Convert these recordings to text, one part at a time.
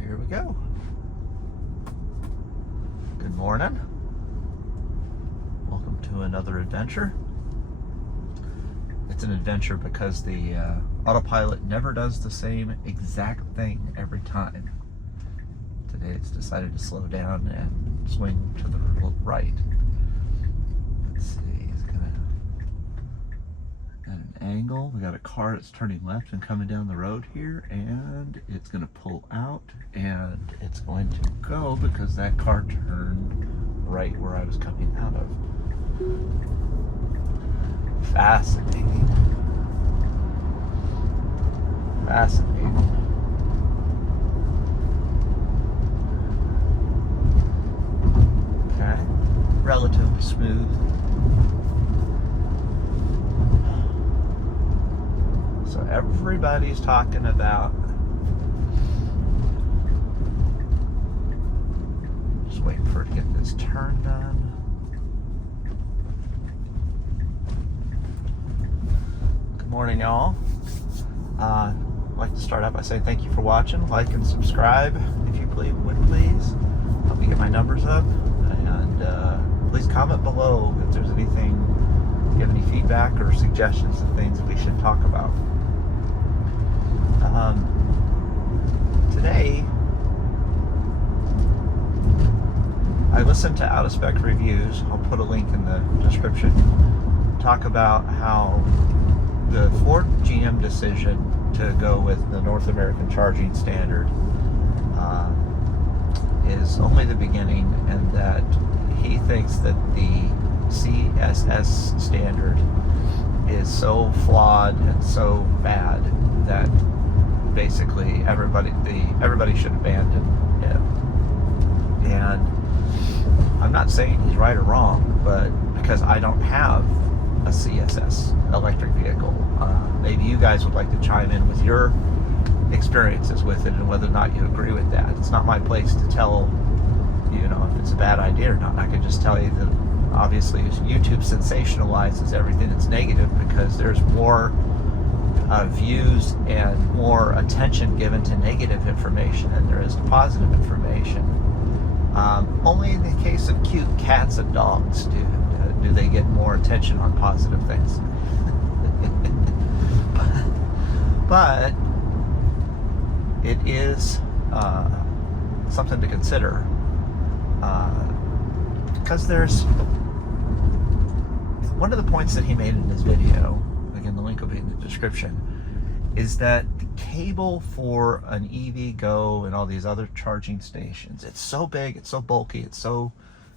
Here we go. Good morning. Welcome to another adventure. It's an adventure because the Autopilot never does the same exact thing every time. Today it's decided to slow down and swing to the right. Let's see, it's gonna at an angle. We got a car that's turning left and coming down the road here, and it's gonna pull out and it's going to go because that car turned right where I was coming out of. Fascinating. Fascinating. Okay. Relatively smooth. So everybody's talking about, just waiting for it to get this turn done. Good morning, y'all. I'd like to start out by saying thank you for watching. Like and subscribe if you would please. Help me get my numbers up. And please comment below if there's anything, if you have any feedback or suggestions of things that we should talk about. Today, I listened to Out of Spec reviews. I'll put a link in the description. Talk about how the Ford GM decision to go with the North American charging standard is only the beginning, and that he thinks that the CSS standard is so flawed and so bad that basically everybody should abandon it. And I'm not saying he's right or wrong, but because I don't have a CSS electric vehicle, maybe you guys would like to chime in with your experiences with it and whether or not you agree with that. It's not my place to tell you know if it's a bad idea or not. I can just tell you that obviously YouTube sensationalizes everything that's negative because there's more views and more attention given to negative information than there is to positive information. Only in the case of cute cats and dogs do they get more attention on positive things. But it is something to consider because there's one of the points that he made in his video, again the link will be in the description, is that the cable for an EV Go and all these other charging stations, it's so big, it's so bulky, it's so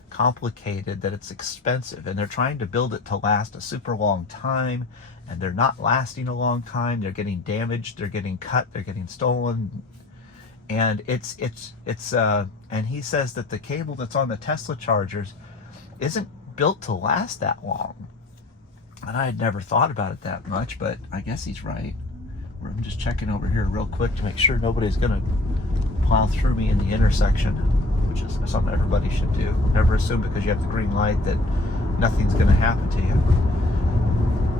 complicated that it's expensive, and they're trying to build it to last a super long time, and they're not lasting a long time. They're getting damaged, they're getting cut, they're getting stolen, and and he says that the cable that's on the Tesla chargers isn't built to last that long. And I had never thought about it that much, but I guess he's right. I'm just checking over here real quick to make sure nobody's gonna plow through me in the intersection, which is something everybody should do. Never assume because you have the green light that nothing's gonna happen to you.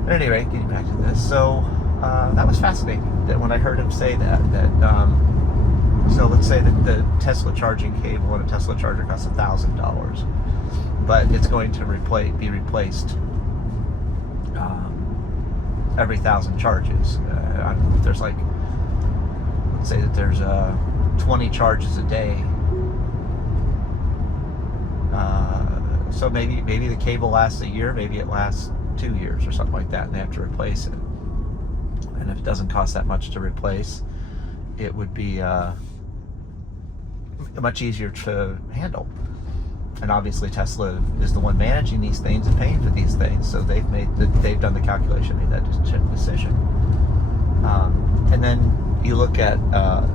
At any rate, getting back to this, so that was fascinating that when I heard him say that so let's say that the Tesla charging cable and a Tesla charger costs $1,000, but it's going to be replaced every 1,000 charges. I don't know if there's like, let's say that there's 20 charges a day. So maybe the cable lasts a year, maybe it lasts 2 years or something like that, and they have to replace it. And if it doesn't cost that much to replace, it would be much easier to handle. And obviously Tesla is the one managing these things and paying for these things, so they've done the calculation, made that decision. And then you look at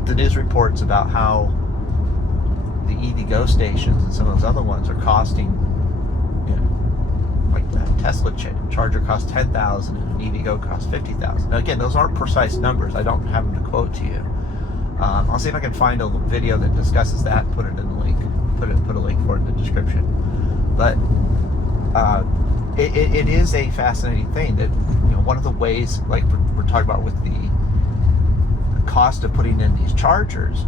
the news reports about how the EV Go stations and some of those other ones are costing, you know, like that Tesla charger costs $10,000 and an EV Go costs $50,000. Now again, those aren't precise numbers. I don't have them to quote to you. I'll see if I can find a video that discusses that and put it in the link. Put a link for it in the description. But it is a fascinating thing that, you know, one of the ways, like we're talking about with the cost of putting in these chargers.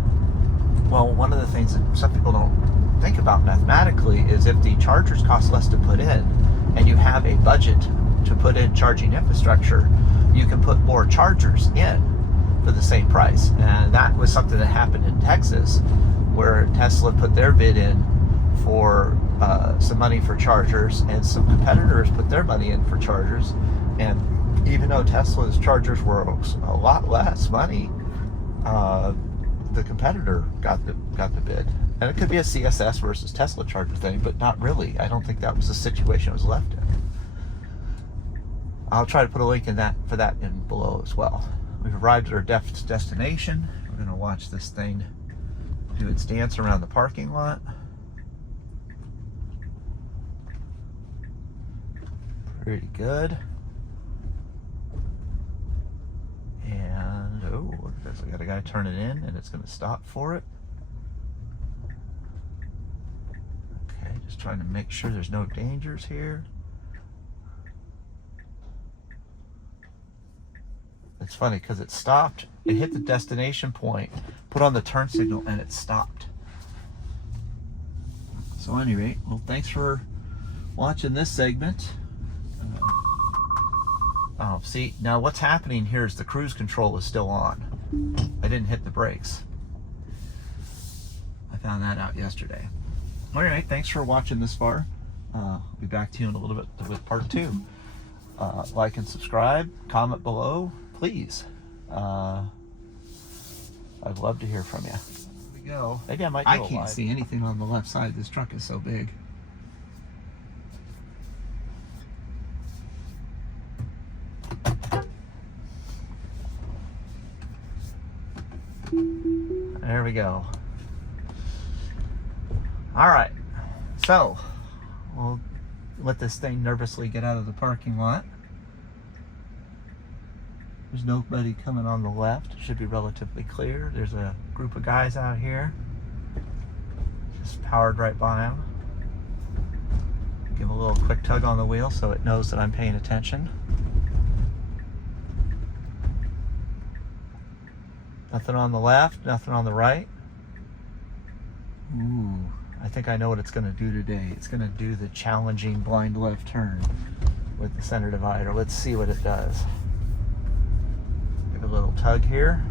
Well, one of the things that some people don't think about mathematically is if the chargers cost less to put in and you have a budget to put in charging infrastructure, you can put more chargers in for the same price. And that was something that happened in Texas, where Tesla put their bid in for some money for chargers, and some competitors put their money in for chargers. And even though Tesla's chargers were a lot less money, the competitor got the bid. And it could be a CSS versus Tesla charger thing, but not really. I don't think that was the situation it was left in. I'll try to put a link for that in below as well. We've arrived at our destination. We're going to watch this thing do its dance around the parking lot. Pretty good. And, oh, look at this. I got a guy turning in, and it's going to stop for it. Okay, just trying to make sure there's no dangers here. It's funny because it stopped, it hit the destination point, put on the turn signal, and it stopped. So at any rate, well, thanks for watching this segment. Oh, see, now what's happening here is the cruise control is still on. I didn't hit the brakes. I found that out yesterday. All right, thanks for watching this far. I'll be back to you in a little bit with part 2. Like and subscribe, comment below, please. I'd love to hear from you. Here we go. Maybe I might do I can't see anything on the left side. This truck is so big. There we go. All right, so we'll let this thing nervously get out of the parking lot. There's nobody coming on the left. It should be relatively clear. There's a group of guys out here. Just powered right by them. Give a little quick tug on the wheel so it knows that I'm paying attention. Nothing on the left, nothing on the right. Ooh, I think I know what it's going to do today. It's going to do the challenging blind left turn with the center divider. Let's see what it does. Give a little tug here.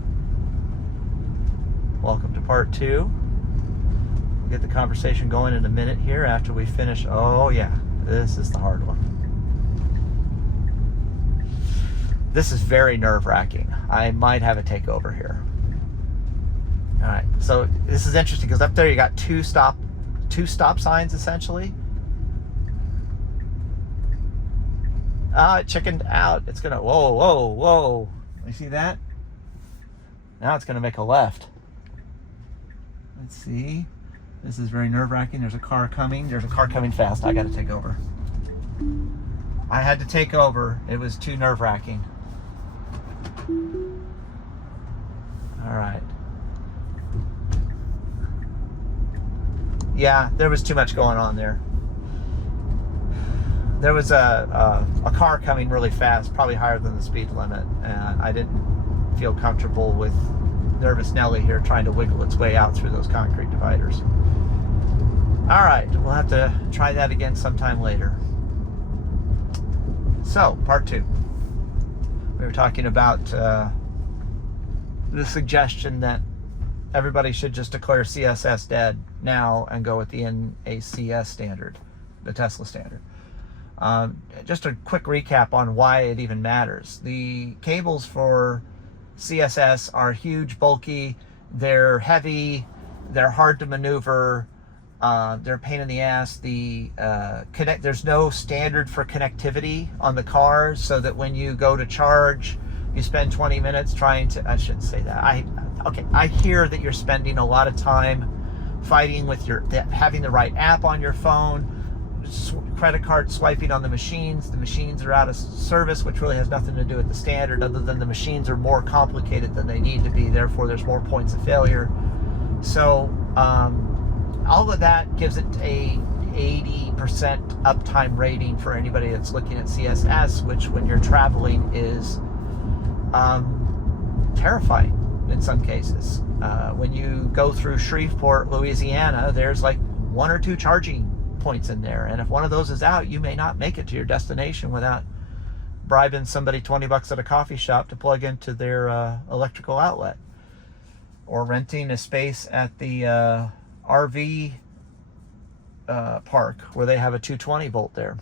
Welcome to part 2. We'll get the conversation going in a minute here after we finish. Oh yeah, this is the hard one. This is very nerve-wracking. I might have a takeover here. All right, so this is interesting because up there you got two stop signs essentially. It chickened out. It's gonna, whoa. You see that? Now it's gonna make a left. Let's see. This is very nerve-wracking. There's a car coming. There's a car coming fast. I gotta take over. I had to take over. It was too nerve-wracking. All right. Yeah, there was too much going on there. There was a car coming really fast, probably higher than the speed limit, and I didn't feel comfortable with Nervous Nelly here trying to wiggle its way out through those concrete dividers. All right, we'll have to try that again sometime later. So, part 2. We were talking about the suggestion that everybody should just declare CSS dead now and go with the NACS standard, the Tesla standard. Just a quick recap on why it even matters. The cables for CSS are huge, bulky, they're heavy, they're hard to maneuver, they're a pain in the ass. There's no standard for connectivity on the car, so that when you go to charge, you spend 20 minutes trying to, I shouldn't say that. I hear that you're spending a lot of time fighting with having the right app on your phone, credit card swiping on the machines. The machines are out of service, which really has nothing to do with the standard, other than the machines are more complicated than they need to be. Therefore, there's more points of failure. So all of that gives it a 80% uptime rating for anybody that's looking at CSS, which when you're traveling is terrifying. in some cases. When you go through Shreveport, Louisiana, there's like 1 or 2 charging points in there, and if one of those is out, you may not make it to your destination without bribing somebody $20 at a coffee shop to plug into their electrical outlet, or renting a space at the RV park where they have a 220 volt there.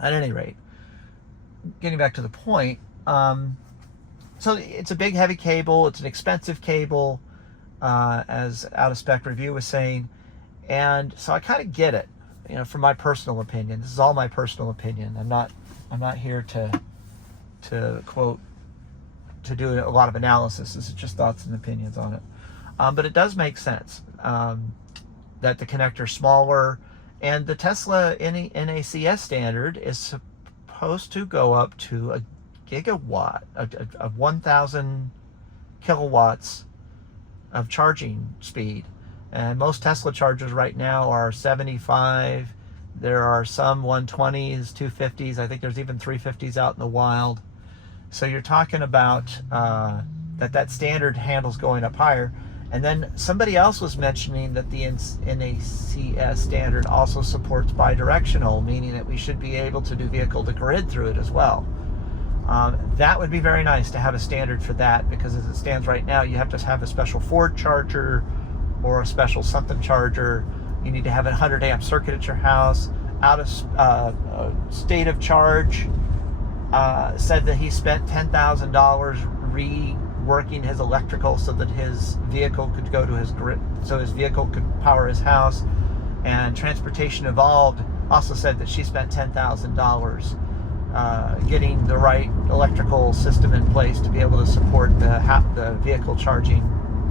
At any rate, getting back to the point, so it's a big heavy cable, it's an expensive cable, as Out of Spec Review was saying, and so I kind of get it, you know, from my personal opinion. This is all my personal opinion. I'm not here to quote, to do a lot of analysis. This is just thoughts and opinions on it. But it does make sense that the connector's smaller, and the Tesla NACS standard is supposed to go up to a gigawatt, of 1,000 kilowatts of charging speed. And most Tesla chargers right now are 75. There are some 120s, 250s. I think there's even 350s out in the wild. So you're talking about that standard handles going up higher. And then somebody else was mentioning that the NACS standard also supports bidirectional, meaning that we should be able to do vehicle to grid through it as well. That would be very nice to have a standard for that, because as it stands right now, you have to have a special Ford charger or a special something charger. You need to have a 100 amp circuit at your house. Out of State of Charge said that he spent $10,000 reworking his electrical so that his vehicle could go to his grid, so his vehicle could power his house. And Transportation Evolved also said that she spent $10,000 getting the right electrical system in place to be able to support the vehicle charging,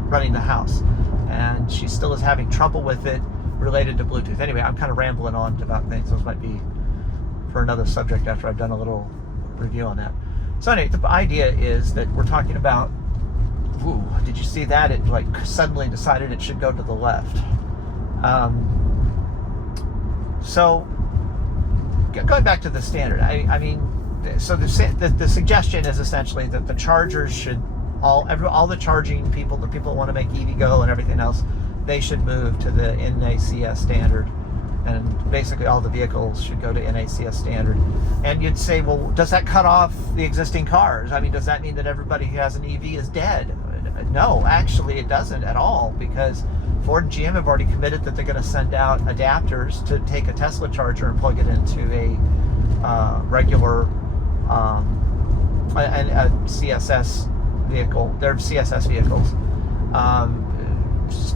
running the house. And she still is having trouble with it related to Bluetooth. Anyway, I'm kind of rambling on about things. Those might be for another subject after I've done a little review on that. So anyway, the idea is that we're talking about, ooh, did you see that? It like suddenly decided it should go to the left. So going back to the standard, I mean, so the suggestion is essentially that the chargers should, all the charging people, the people who want to make EVgo and everything else, they should move to the NACS standard, and basically all the vehicles should go to NACS standard. And you'd say, well, does that cut off the existing cars? I mean, does that mean that everybody who has an EV is dead? No, actually it doesn't at all, because Ford and GM have already committed that they're going to send out adapters to take a Tesla charger and plug it into a regular a CSS vehicle. They're CSS vehicles.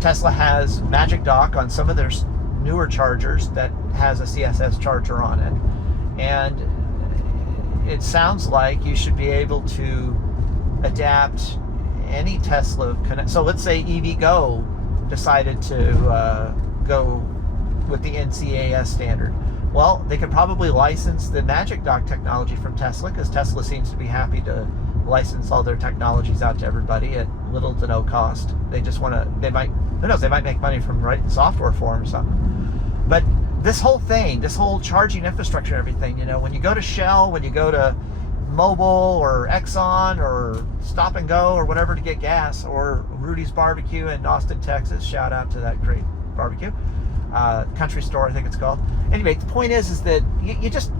Tesla has Magic Dock on some of their newer chargers that has a CSS charger on it, and it sounds like you should be able to adapt any Tesla connect. So let's say EVgo decided to go with the NACS standard. Well, they could probably license the Magic Dock technology from Tesla, because Tesla seems to be happy to license all their technologies out to everybody at little to no cost. They just want to, they might, who knows, they might make money from writing software for them or something. But this whole thing, this whole charging infrastructure and everything, you know, when you go to Shell, when you go to Mobil or Exxon or Stop and Go or whatever to get gas, or Rudy's Barbecue in Austin, Texas, shout out to that great barbecue, country store I think it's called. Anyway, the point is that you just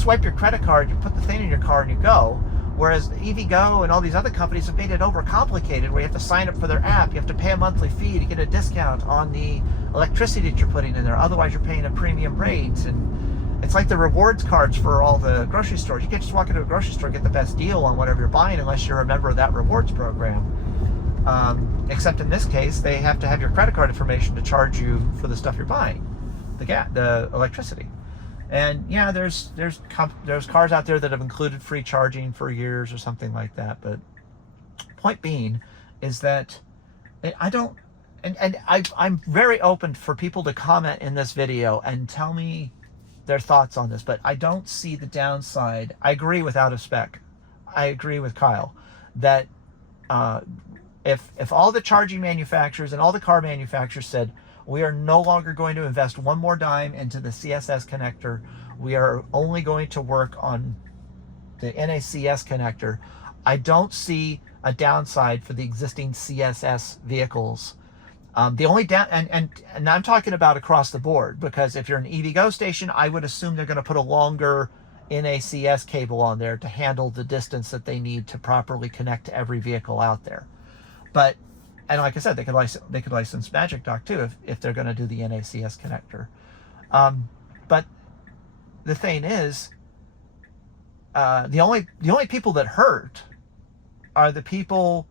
swipe your credit card, you put the thing in your car and you go. Whereas EVgo and all these other companies have made it overcomplicated, where you have to sign up for their app, you have to pay a monthly fee to get a discount on the electricity that you're putting in there. Otherwise, you're paying a premium rate. And it's like the rewards cards for all the grocery stores. You can't just walk into a grocery store and get the best deal on whatever you're buying unless you're a member of that rewards program. Except in this case, they have to have your credit card information to charge you for the stuff you're buying, the electricity. And yeah, there's cars out there that have included free charging for years or something like that. But point being is that I'm very open for people to comment in this video and tell me their thoughts on this, but I don't see the downside. I agree with Out of Spec. I agree with Kyle that if all the charging manufacturers and all the car manufacturers said, we are no longer going to invest one more dime into the CSS connector, we are only going to work on the NACS connector, I don't see a downside for the existing CSS vehicles. The only and I'm talking about across the board, because if you're an EV Go station, I would assume they're going to put a longer NACS cable on there to handle the distance that they need to properly connect to every vehicle out there. But, and like I said, they could license Magic Dock too if they're going to do the NACS connector. But the thing is, the only people that hurt are the people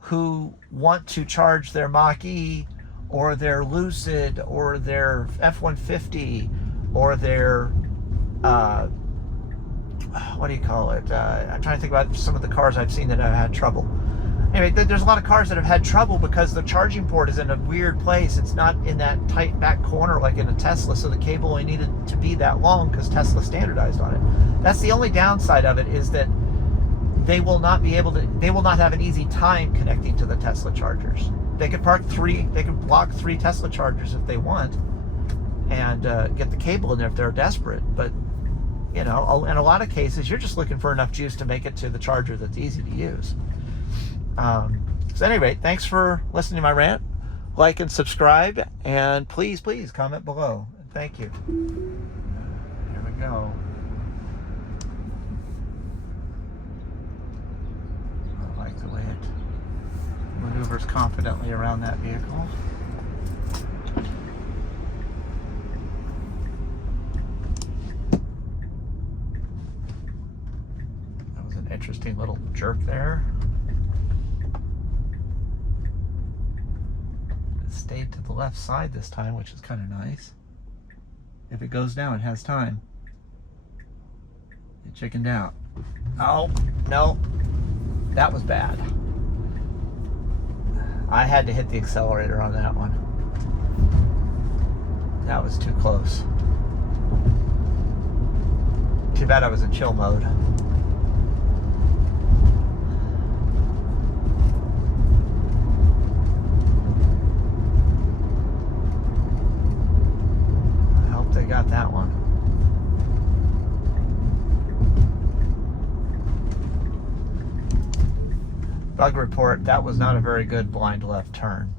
who want to charge their Mach-E or their Lucid or their F-150 or their what do you call it? I'm trying to think about some of the cars I've seen that have had trouble. Anyway, there's a lot of cars that have had trouble because the charging port is in a weird place. It's not in that tight back corner like in a Tesla, so the cable only needed to be that long because Tesla standardized on it. That's the only downside of it, is that they will not have an easy time connecting to the Tesla chargers. They could block 3 Tesla chargers if they want and get the cable in there if they're desperate. But, you know, in a lot of cases, you're just looking for enough juice to make it to the charger that's easy to use. So anyway, thanks for listening to my rant. Like and subscribe, and please comment below. Thank you. Here we go. I like the way it maneuvers confidently around that vehicle. That was an interesting little jerk there. Stayed to the left side this time, which is kind of nice. If it goes down, it has time. It chickened out. Oh, no. That was bad. I had to hit the accelerator on that one. That was too close. Too bad I was in chill mode. Got that one. Bug report, that was not a very good blind left turn.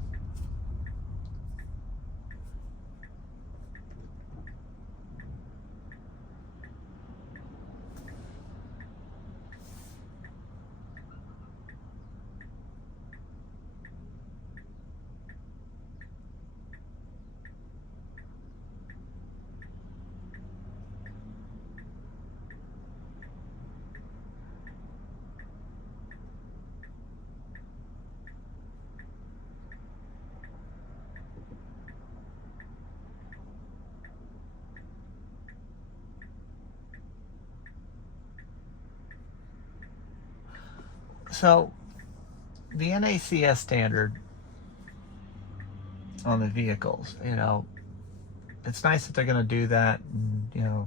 So, the NACS standard on the vehicles, you know, it's nice that they're going to do that. And, you know,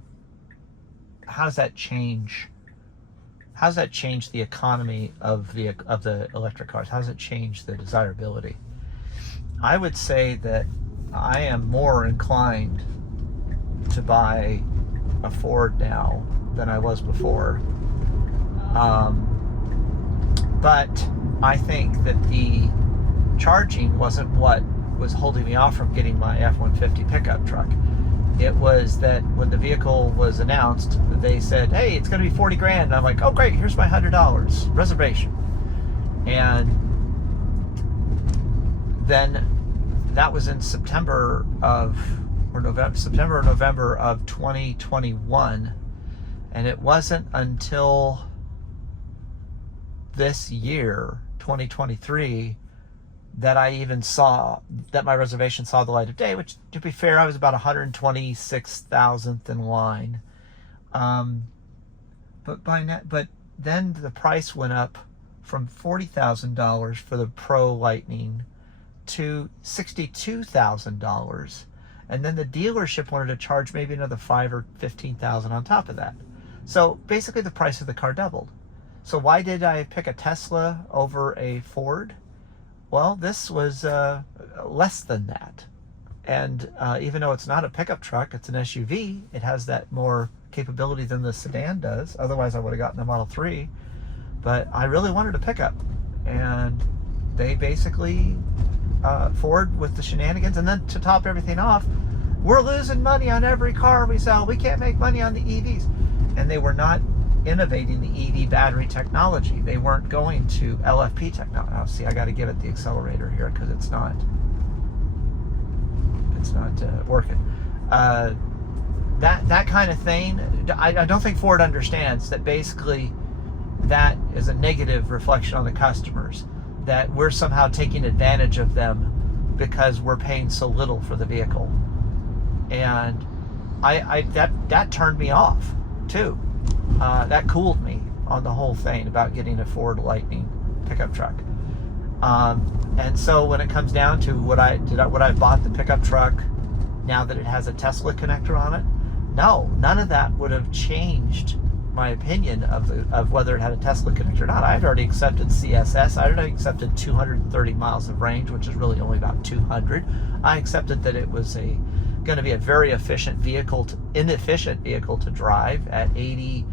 how does that change? How does that change the economy of the electric cars? How does it change the desirability? I would say that I am more inclined to buy a Ford now than I was before. But I think that the charging wasn't what was holding me off from getting my F-150 pickup truck. It was that when the vehicle was announced, they said, hey, it's going to be 40 grand. And I'm like, oh, great, here's my $100 reservation. And then that was in September or November of 2021. And it wasn't until this year, 2023, that I even saw that my reservation saw the light of day, which, to be fair, I was about 126,000th in line. But then the price went up from $40,000 for the Pro Lightning to $62,000, and then the dealership wanted to charge maybe another $5,000 or $15,000 on top of that. So basically, the price of the car doubled. So why did I pick a Tesla over a Ford? Well, this was less than that. And even though it's not a pickup truck, it's an SUV, it has that more capability than the sedan does. Otherwise, I would have gotten the Model 3. But I really wanted a pickup, and they basically Ford with the shenanigans, and then to top everything off, we're losing money on every car we sell. We can't make money on the EVs. And they were not innovating the EV battery technology. They weren't going to LFP technology. Oh, see, I got to give it the accelerator here because it's not working. That kind of thing, I don't think Ford understands that basically that is a negative reflection on the customers, that we're somehow taking advantage of them because we're paying so little for the vehicle. And that turned me off too. That cooled me on the whole thing about getting a Ford Lightning pickup truck. And so when it comes down to would I bought the pickup truck now that it has a Tesla connector on it? No, none of that would have changed my opinion of whether it had a Tesla connector or not. I had already accepted CSS. I had already accepted 230 miles of range, which is really only about 200. I accepted that it was going to be a very inefficient vehicle to drive at 80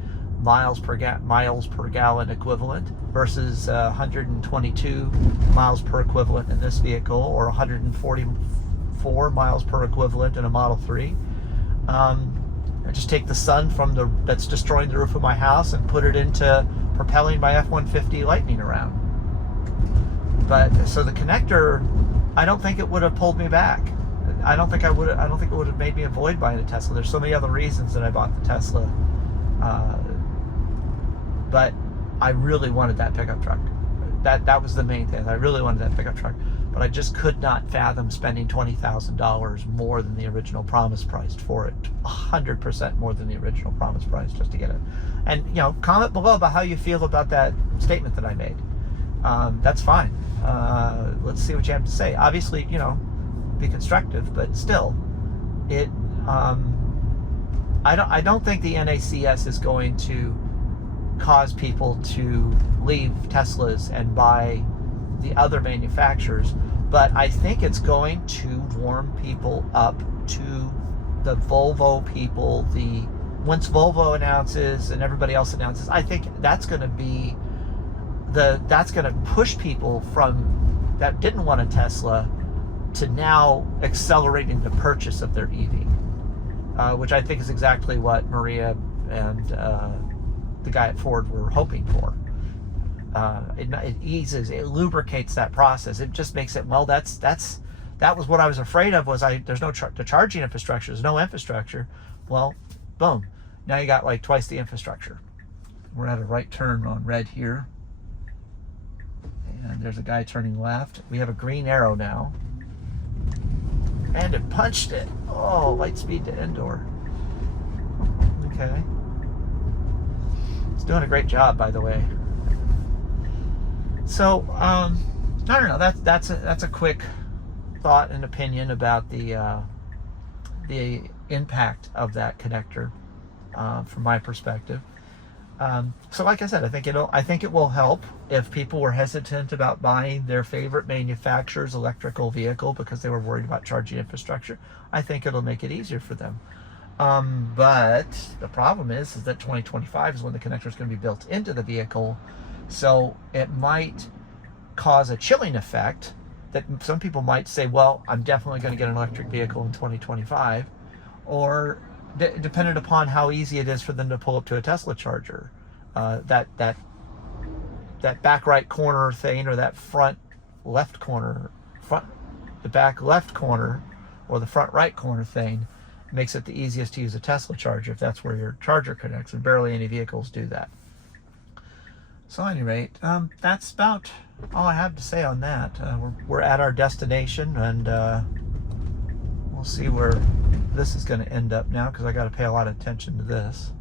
miles per gallon equivalent versus 122 miles per equivalent in this vehicle, or 144 miles per equivalent in a Model 3. I just take the sun that's destroying the roof of my house and put it into propelling my F-150 Lightning around. But so the connector, I don't think it would have pulled me back. I don't think it would have made me avoid buying a Tesla. There's so many other reasons that I bought the Tesla. But I really wanted that pickup truck. That was the main thing. I really wanted that pickup truck. But I just could not fathom spending $20,000 more than the original promise price for it. 100% more than the original promise price just to get it. And, comment below about how you feel about that statement that I made. That's fine. Let's see what you have to say. Obviously, be constructive, but still, I don't think the NACS is going to cause people to leave Teslas and buy the other manufacturers, but I think it's going to warm people up to the Volvo people. Once Volvo announces and everybody else announces, I think that's going to be that's going to push people from that didn't want a Tesla to now accelerating the purchase of their EV, which I think is exactly what Maria and the guy at Ford were hoping for. It lubricates that process. It just makes it, well, that was what I was afraid of, was there's no the charging infrastructure, there's no infrastructure. Well, boom, now you got like twice the infrastructure. We're at a right turn on red here, and there's a guy turning left. We have a green arrow now, and it punched it. Oh, light speed to indoor. Okay, it's doing a great job, by the way. So I don't know. That's a quick thought and opinion about the impact of that connector from my perspective. So like I said, I think it will help if people were hesitant about buying their favorite manufacturer's electrical vehicle because they were worried about charging infrastructure. I think it'll make it easier for them. But the problem is that 2025 is when the connector is going to be built into the vehicle. So it might cause a chilling effect that some people might say, well, I'm definitely going to get an electric vehicle in 2025, or dependent upon how easy it is for them to pull up to a Tesla charger. That back right corner thing, or that front left corner, the back left corner or the front right corner thing makes it the easiest to use a Tesla charger if that's where your charger connects, and barely any vehicles do that. So at any rate, that's about all I have to say on that. We're at our destination, and we'll see where this is going to end up now, because I got to pay a lot of attention to this.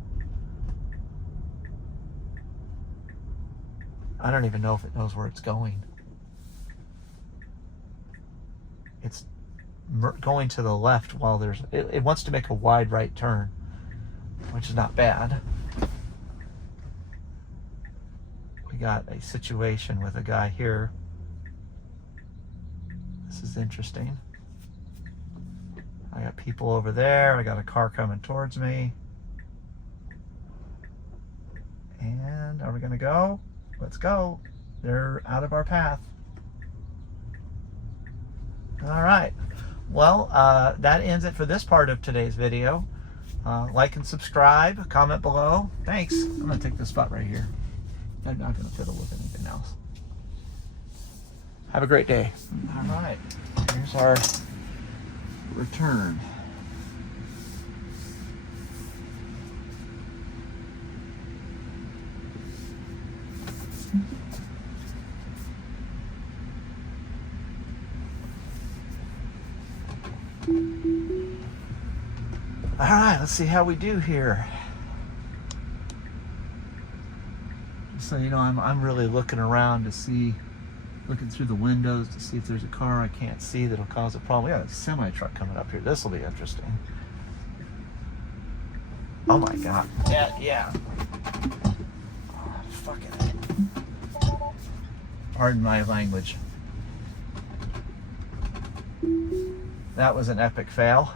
I don't even know if it knows where it's going. It's going to the left while it wants to make a wide right turn, which is not bad. We got a situation with a guy here. This is interesting. I got people over there. I got a car coming towards me. And are we going to go? Let's go. They're out of our path. All right. Well, that ends it for this part of today's video. Like and subscribe, comment below. Thanks. I'm going to take this spot right here. I'm not going to fiddle with anything else. Have a great day. All right. Here's our return. All right, let's see how we do here. So, you know, I'm really looking around to see, looking through the windows to see if there's a car I can't see that'll cause a problem. We got a semi truck coming up here. This will be interesting. Oh my God. Yeah. Oh, fucking. Pardon my language. That was an epic fail.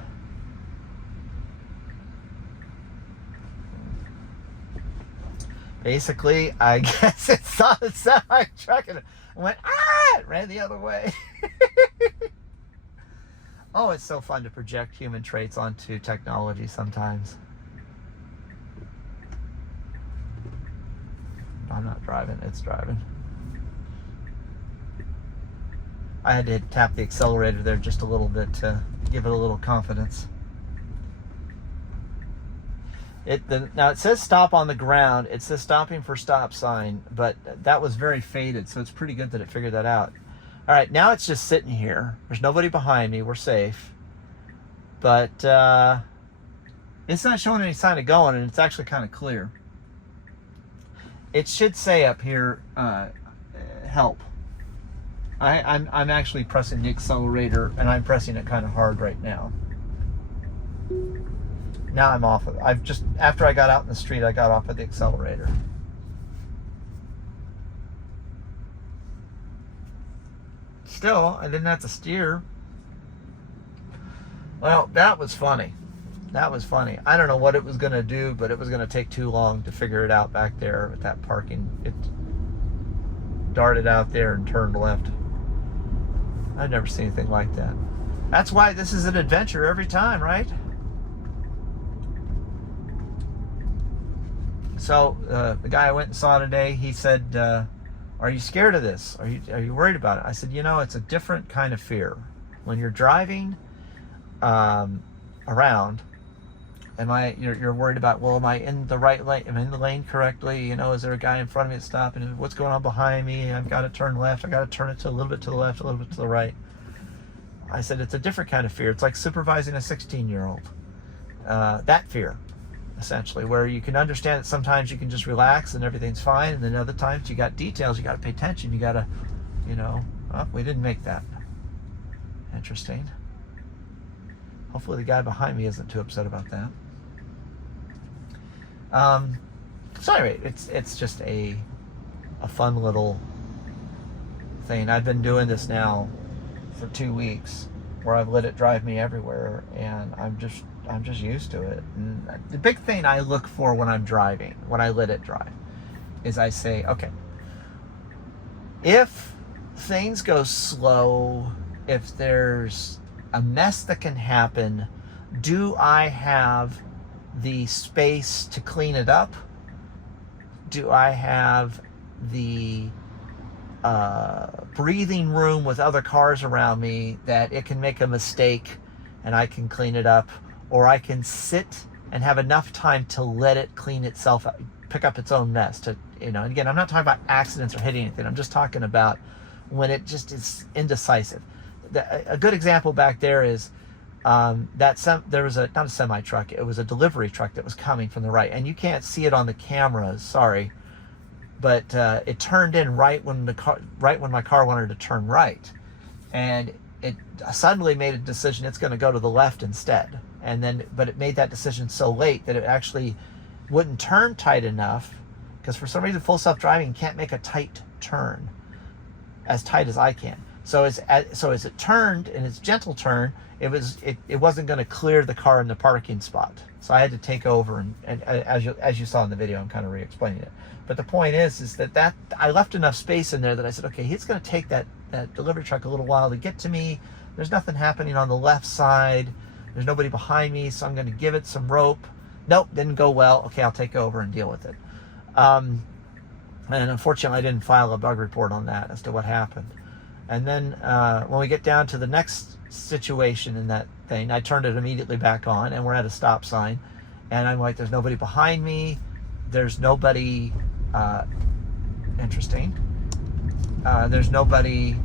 Basically, I guess it saw the semi truck and went, ah! It ran the other way. Oh, it's so fun to project human traits onto technology sometimes. I'm not driving, it's driving. I had to tap the accelerator there just a little bit to give it a little confidence. Now it says stop on the ground. It says stopping for stop sign, but that was very faded, so it's pretty good that it figured that out. All right, now it's just sitting here. There's nobody behind me. We're safe. But it's not showing any sign of going, and it's actually kind of clear. It should say up here, help. I'm actually pressing the accelerator, and I'm pressing it kind of hard right now. Now I'm off of it. After I got out in the street, I got off of the accelerator. Still, I didn't have to steer. Well, that was funny. That was funny. I don't know what it was going to do, but it was going to take too long to figure it out back there at that parking. It darted out there and turned left. I've never seen anything like that. That's why this is an adventure every time, right? So the guy I went and saw today, he said, are you scared of this? Are you worried about it? I said, you know, it's a different kind of fear. When you're driving around, you're worried about, well, am I in the right lane? Am I in the lane correctly? You know, is there a guy in front of me that's stopping? What's going on behind me? I've got to turn left. I got to turn it to a little bit to the left, a little bit to the right. I said, it's a different kind of fear. It's like supervising a 16-year-old. That fear, essentially, where you can understand that sometimes you can just relax and everything's fine, and then other times you got details, you got to pay attention, you got to, you know, oh, we didn't make that. Interesting. Hopefully the guy behind me isn't too upset about that. So anyway, it's just a fun little thing. I've been doing this now for 2 weeks, where I've let it drive me everywhere, and I'm just used to it. And the big thing I look for when I'm driving, when I let it drive, is I say, okay, if things go slow, if there's a mess that can happen, do I have the space to clean it up? Do I have the breathing room with other cars around me that it can make a mistake and I can clean it up? Or I can sit and have enough time to let it clean itself up, pick up its own mess. To, you know, and again, I'm not talking about accidents or hitting anything. I'm just talking about when it just is indecisive. A good example back there is there was not a semi truck. It was a delivery truck that was coming from the right, and you can't see it on the cameras. Sorry, but it turned in right when my car wanted to turn right, and it suddenly made a decision it's going to go to the left instead. But it made that decision so late that it actually wouldn't turn tight enough, because for some reason full self-driving can't make a tight turn as tight as I can. So as it turned in its gentle turn, it wasn't going to clear the car in the parking spot. So I had to take over, and as you saw in the video, I'm kind of re-explaining it. But the point is that I left enough space in there that I said, okay, it's going to take that delivery truck a little while to get to me. There's nothing happening on the left side. There's nobody behind me, so I'm going to give it some rope. Nope, didn't go well. Okay, I'll take over and deal with it. And unfortunately, I didn't file a bug report on that as to what happened. And then when we get down to the next situation in that thing, I turned it immediately back on, and we're at a stop sign. And I'm like, there's nobody behind me. There's nobody, interesting. There's nobody,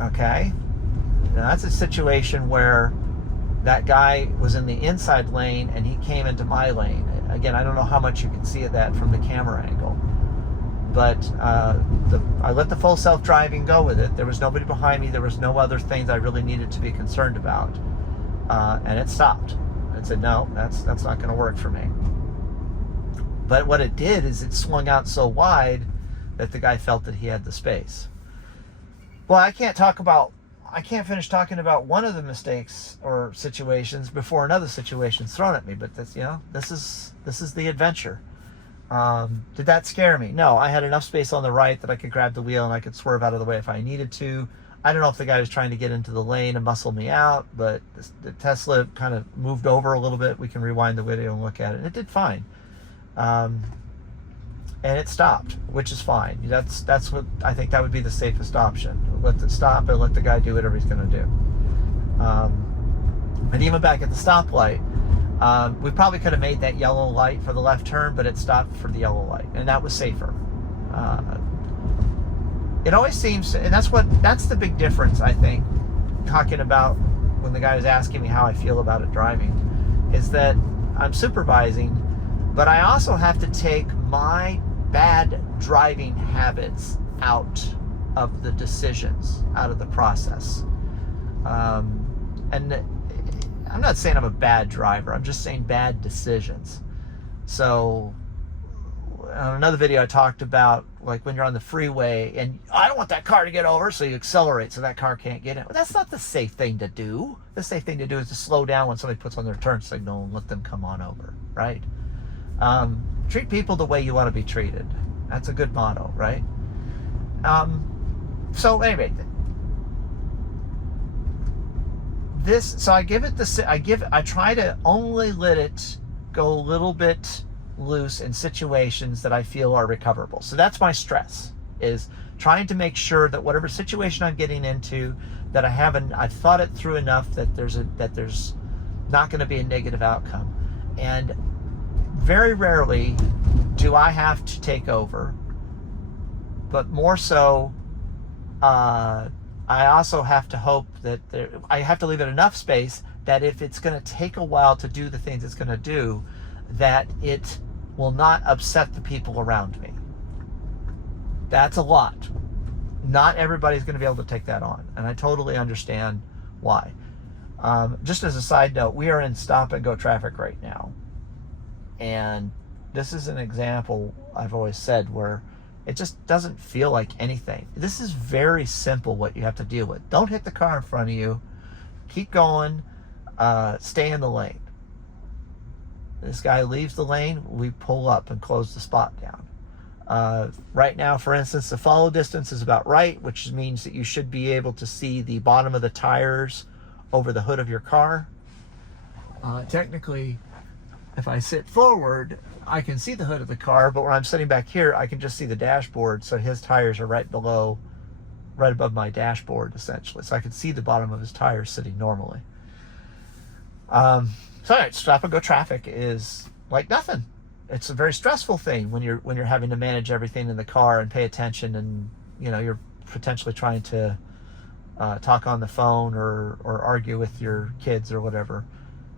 okay. Now that's a situation where that guy was in the inside lane and he came into my lane. Again, I don't know how much you can see of that from the camera angle, but I let the full self-driving go with it. There was nobody behind me. There was no other things I really needed to be concerned about, and it stopped. It said, no, that's not going to work for me. But what it did is it swung out so wide that the guy felt that he had the space. Well, I can't finish talking about one of the mistakes or situations before another situation's thrown at me. But this is the adventure. Did that scare me? No, I had enough space on the right that I could grab the wheel and I could swerve out of the way if I needed to. I don't know if the guy was trying to get into the lane and muscle me out, but the Tesla kind of moved over a little bit. We can rewind the video and look at it, and it did fine. And it stopped, which is fine. That's what I think that would be the safest option. Let it stop and let the guy do whatever he's going to do. And even back at the stoplight, we probably could have made that yellow light for the left turn, but it stopped for the yellow light, and that was safer. It always seems, and that's the big difference, I think, talking about when the guy was asking me how I feel about it driving, is that I'm supervising, but I also have to take my bad driving habits out of the decisions, out of the process. And I'm not saying I'm a bad driver, I'm just saying bad decisions. So on another video I talked about, like, when you're on the freeway and I don't want that car to get over, so you accelerate so that car can't get in. Well, that's not the safe thing to do. The safe thing to do is to slow down when somebody puts on their turn signal and let them come on over, right? Treat people the way you want to be treated. That's a good motto, right? So anyway, I try to only let it go a little bit loose in situations that I feel are recoverable. So that's my stress, is trying to make sure that whatever situation I'm getting into, that I've thought it through enough that there's not going to be a negative outcome. And very rarely do I have to take over, but more so, I also have to hope that I have to leave it enough space that if it's going to take a while to do the things it's going to do, that it will not upset the people around me. That's a lot. Not everybody's going to be able to take that on, and I totally understand why. Just as a side note, we are in stop and go traffic right now, and this is an example I've always said where it just doesn't feel like anything. This is very simple what you have to deal with. Don't hit the car in front of you. Keep going. Stay in the lane. This guy leaves the lane, we pull up and close the spot down. Right now, for instance, the follow distance is about right, which means that you should be able to see the bottom of the tires over the hood of your car. Technically, if I sit forward, I can see the hood of the car, but when I'm sitting back here, I can just see the dashboard, so his tires are right above my dashboard, essentially. So I can see the bottom of his tires sitting normally. So anyway, stop and go traffic is like nothing. It's a very stressful thing when you're having to manage everything in the car and pay attention, and you're potentially trying to talk on the phone or argue with your kids or whatever.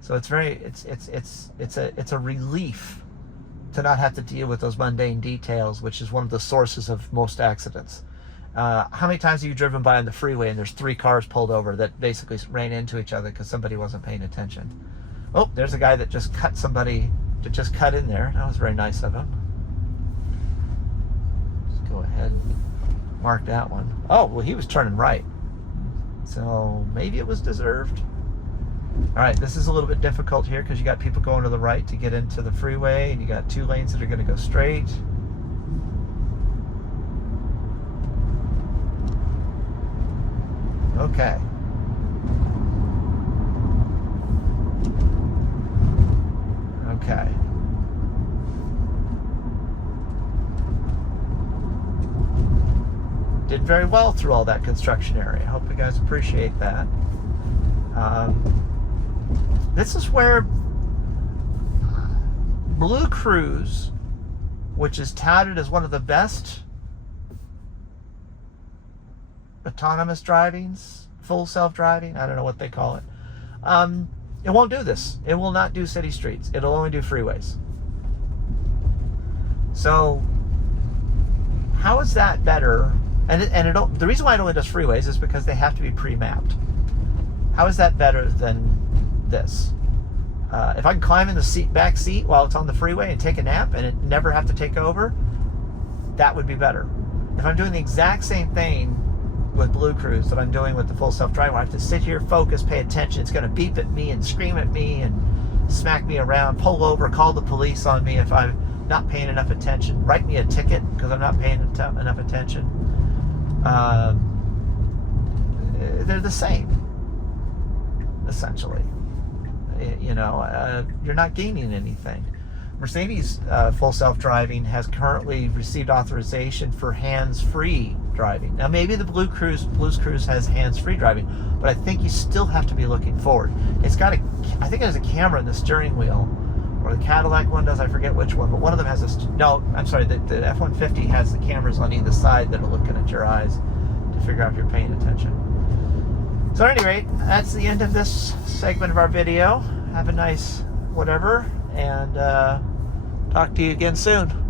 So it's a relief to not have to deal with those mundane details, which is one of the sources of most accidents. How many times have you driven by on the freeway and there's 3 cars pulled over that basically ran into each other because somebody wasn't paying attention? Oh, there's a guy that just cut somebody, that just cut in there. That was very nice of him. Just go ahead and mark that one. Oh, well, he was turning right. So maybe it was deserved. All right, this is a little bit difficult here because you got people going to the right to get into the freeway, and you got 2 lanes that are going to go straight. Okay. Okay. Did very well through all that construction area. Hope you guys appreciate that. This is where Blue Cruise, which is touted as one of the best autonomous drivings, full self-driving, I don't know what they call it. It won't do this. It will not do city streets. It'll only do freeways. So how is that better? And the reason why it only does freeways is because they have to be pre-mapped. How is that better than this? If I can climb in the back seat while it's on the freeway and take a nap and it never have to take over, that would be better. If I'm doing the exact same thing with Blue Cruise that I'm doing with the full self-driving, where I have to sit here, focus, pay attention, it's going to beep at me and scream at me and smack me around, pull over, call the police on me if I'm not paying enough attention, write me a ticket because I'm not paying enough attention. They're the same, essentially. You know, you're not gaining anything. Mercedes full self-driving has currently received authorization for hands-free driving. Now, maybe the Blue Cruise has hands-free driving, but I think you still have to be looking forward. It's got I think it has a camera in the steering wheel, or the Cadillac one does, I forget which one, but one of them has no, I'm sorry, the F-150 has the cameras on either side that are looking at your eyes to figure out if you're paying attention. So at any rate, that's the end of this segment of our video. Have a nice whatever, and talk to you again soon.